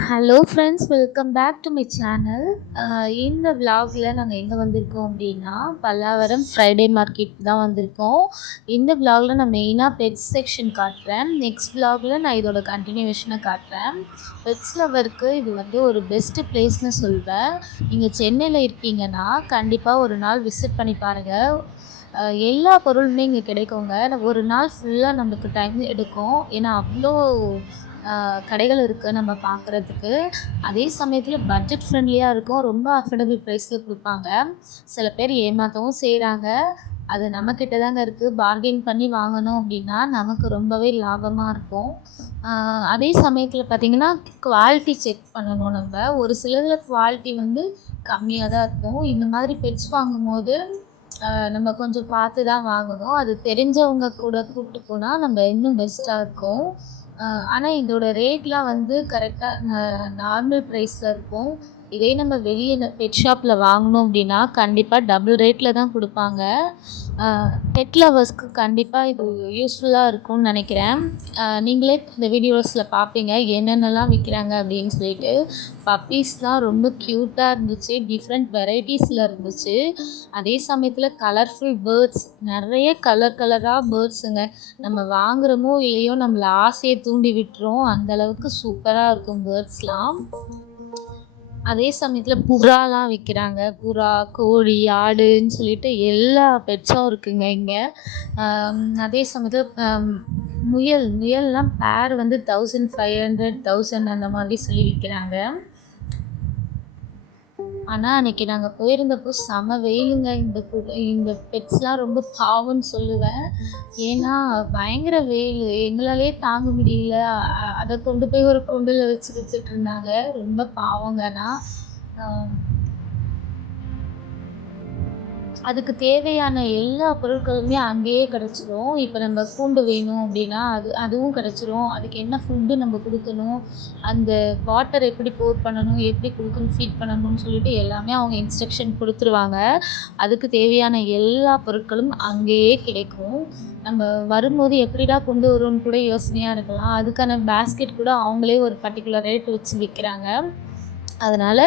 Hello friends, welcome back to my channel. இந்த விலாகில் நாங்கள் எங்கே வந்திருக்கோம் அப்படின்னா பல்லாவரம் ஃப்ரைடே மார்க்கெட் தான் வந்திருக்கோம். இந்த விலாகில் நான் மெயினாக பெட்ஸ் செக்ஷன் காட்டுறேன். நெக்ஸ்ட் விலாகில் நான் இதோட கண்டினியூவேஷனை காட்டுறேன். பெட்ஸ் லவருக்கு இது வந்து ஒரு பெஸ்ட்டு பிளேஸ்னு சொல்வேன். நீங்கள் சென்னையில் இருக்கீங்கன்னா கண்டிப்பாக ஒரு நாள் விசிட் பண்ணி பாருங்கள். எல்லா பொருளுமே இங்கே கிடைக்குங்க. ஒரு நாள் ஃபுல்லாக நம்மளுக்கு டைம் எடுக்கும். ஏன்னா அவ்வளோ கடைகள் இருக்குது நம்ம பார்க்குறதுக்கு. அதே சமயத்தில் பட்ஜெட் ஃப்ரெண்ட்லியாக இருக்கும். ரொம்ப அஃபோர்டபுள் ப்ரைஸில் கொடுப்பாங்க. சில பேர் ஏமாற்றவும் செய்கிறாங்க. அது நம்மக்கிட்ட தாங்க இருக்குது. பார்கெயின் பண்ணி வாங்கணும் அப்படின்னா நமக்கு ரொம்பவே லாபமாக இருக்கும். அதே சமயத்தில் பார்த்திங்கன்னா குவாலிட்டி செக் பண்ணணும் நம்ம. ஒரு சிலதில் குவாலிட்டி வந்து கம்மியாக தான் இருக்கும். இந்த மாதிரி பெட்ஸ் வாங்கும்போது நம்ம கொஞ்சம் பார்த்து தான் வாங்கணும். அது தெரிஞ்சவங்க கூட கூப்பிட்டு போனால் நம்ம இன்னும் பெஸ்ட்டாக இருக்கும். ஆனால் இதோட ரேட்லாம் வந்து கரெக்டாக நார்மல் ப்ரைஸில் இருக்கும். இதே நம்ம வெளியே பெட் ஷாப்பில் வாங்கினோம் அப்படின்னா கண்டிப்பாக டபுள் ரேட்டில் தான் கொடுப்பாங்க. பெட் லவர்ஸ்க்கு கண்டிப்பாக இது யூஸ்ஃபுல்லாக இருக்கும்னு நினைக்கிறேன். நீங்களே இந்த வீடியோஸில் பார்ப்பீங்க என்னென்னலாம் விற்கிறாங்க அப்படின்னு சொல்லிட்டு. பப்பீஸ்லாம் ரொம்ப க்யூட்டாக இருந்துச்சு. டிஃப்ரெண்ட் வெரைட்டிஸில் இருந்துச்சு. அதே சமயத்தில் கலர்ஃபுல் பேர்ட்ஸ், நிறைய கலராக பேர்ட்ஸுங்க. நம்ம வாங்குகிறோமோ இல்லையோ நம்மளை ஆசையை தூண்டி விட்டுரும். அந்தளவுக்கு சூப்பராக இருக்கும் பேர்ட்ஸ்லாம். அதே சமயத்தில் புறாலாம் விற்கிறாங்க. புறா, கோழி, ஆடுன்னு சொல்லிட்டு எல்லா பெட்ஸும் இருக்குங்க இங்கே. அதே சமயத்தில் முயல்லாம் பேர் வந்து 1500 1000 அந்த மாதிரி சொல்லி விற்கிறாங்க. ஆனால் அன்றைக்கி நாங்கள் போயிருந்தப்போ செம வெயிலுங்க. இந்த பெட்ஸ்லாம் ரொம்ப பாவம்னு சொல்லுவேன். ஏன்னா பயங்கர வெயில், எங்களாலே தாங்க முடியல. அதை கொண்டு போய் ஒரு கூண்டில் வச்சு வச்சுட்ருந்தாங்க. ரொம்ப பாவங்க. ஆனால் அதுக்கு தேவையான எல்லா பொருட்களுமே அங்கேயே கிடச்சிரும். இப்போ நம்ம கூண்டு வேணும் அப்படின்னா அதுவும் கிடச்சிரும். அதுக்கு என்ன ஃபுட்டு நம்ம கொடுக்கணும், அந்த வாட்டர் எப்படி போர் பண்ணணும், எப்படி கொடுக்கணும், ஃபீட் பண்ணணும்னு சொல்லிட்டு எல்லாமே அவங்க இன்ஸ்ட்ரக்ஷன் கொடுத்துருவாங்க. அதுக்கு தேவையான எல்லா பொருட்களும் அங்கேயே கிடைக்கும். நம்ம வரும்போது எப்படிடா கொண்டு வருவோம்னு கூட யோசனையாக இருக்கலாம். அதுக்கான பேஸ்கெட் கூட அவங்களே ஒரு பர்டிகுலர் ரேட் வச்சு விற்கிறாங்க. அதனால்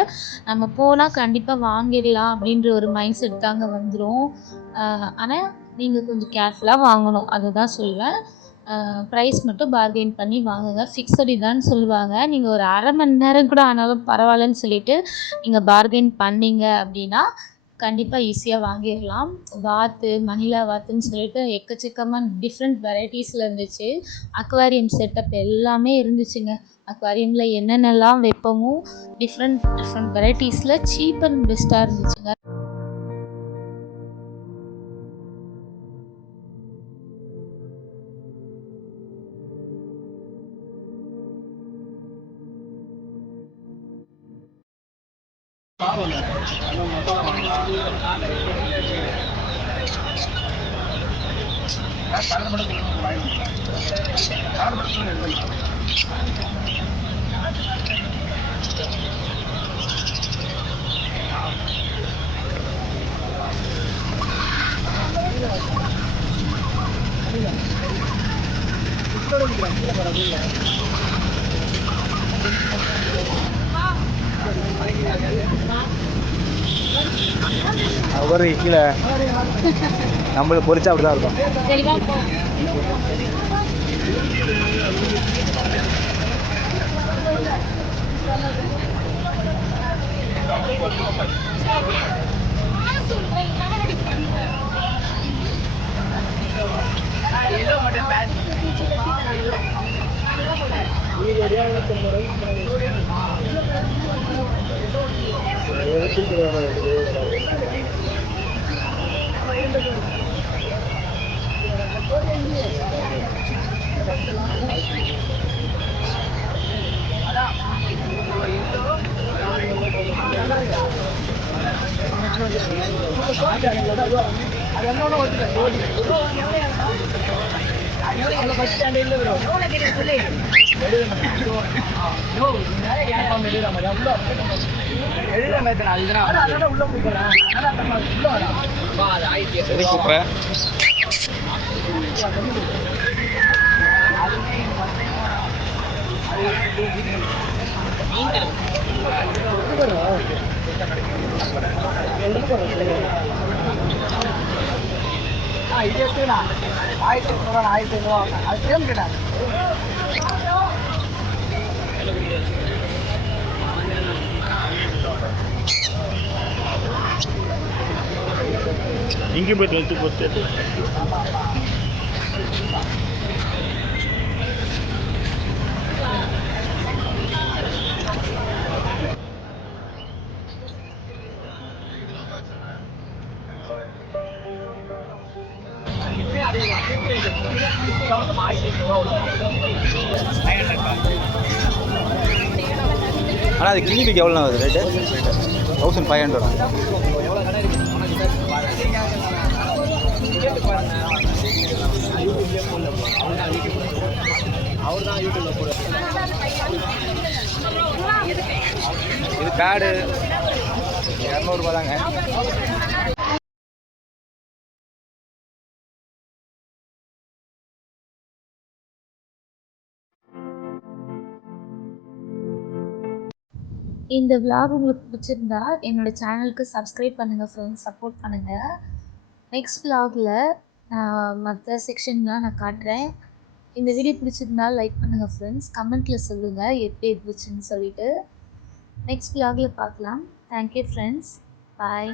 நம்ம போனால் கண்டிப்பாக வாங்கிடலாம் அப்படின்ற ஒரு மைண்ட் செட் தாங்க வந்துடும். ஆனால் நீங்கள் கொஞ்சம் கேர்ஃபுல்லாக வாங்கணும், அதை தான் சொல்லுவேன். ப்ரைஸ் மட்டும் பார்கெயின் பண்ணி வாங்குங்க. ஃபிக்ஸட் இதான்னு சொல்லுவாங்க. நீங்கள் ஒரு அரை மணி நேரம் கூட ஆனாலும் பரவாயில்லன்னு சொல்லிட்டு நீங்கள் பார்கெயின் பண்ணீங்க அப்படின்னா கண்டிப்பாக ஈஸியாக வாங்கிடலாம். வாத்து, மணிலா வாத்துன்னு சொல்லிட்டு எக்கச்சக்கமாக டிஃப்ரெண்ட் வெரைட்டிஸில் இருந்துச்சு. அக்வாரியம் செட்டப் எல்லாமே இருந்துச்சுங்க. அக்வாரியமில் என்னென்னலாம் வைப்போமோ டிஃப்ரெண்ட் வெரைட்டிஸில் சீப் அண்ட் பெஸ்ட்டாக இருந்துச்சுங்க. ஒரு கீழே நம்மளுக்கு பொரிச்சா அப்படி தான் இருக்கும். இது எடுத்துக்கண்ணா 1500 1500 அது சேம் கேட்டா இங்கே போய் 20%. ஆனால் அது கிளினிக்கு எவ்வளோ ஆகுது ரேட்டு 1500. இது கார்டு 200 தாங்க. இந்த vlog உங்களுக்கு பிடிச்சிருந்தா என்னோட சேனலுக்கு சப்ஸ்கிரைப் பண்ணுங்கள் ஃப்ரெண்ட்ஸ், சப்போர்ட் பண்ணுங்கள். நெக்ஸ்ட் vlogல நான் மற்ற செக்ஷன்லாம் நான் காட்டுறேன். இந்த வீடியோ பிடிச்சிருந்தா லைக் பண்ணுங்கள் ஃப்ரெண்ட்ஸ், கமெண்ட்டில் சொல்லுங்கள் எப்படி இருந்துச்சுன்னு சொல்லிட்டு. நெக்ஸ்ட் vlogல பார்க்கலாம். தேங்க்யூ ஃப்ரெண்ட்ஸ், பாய்.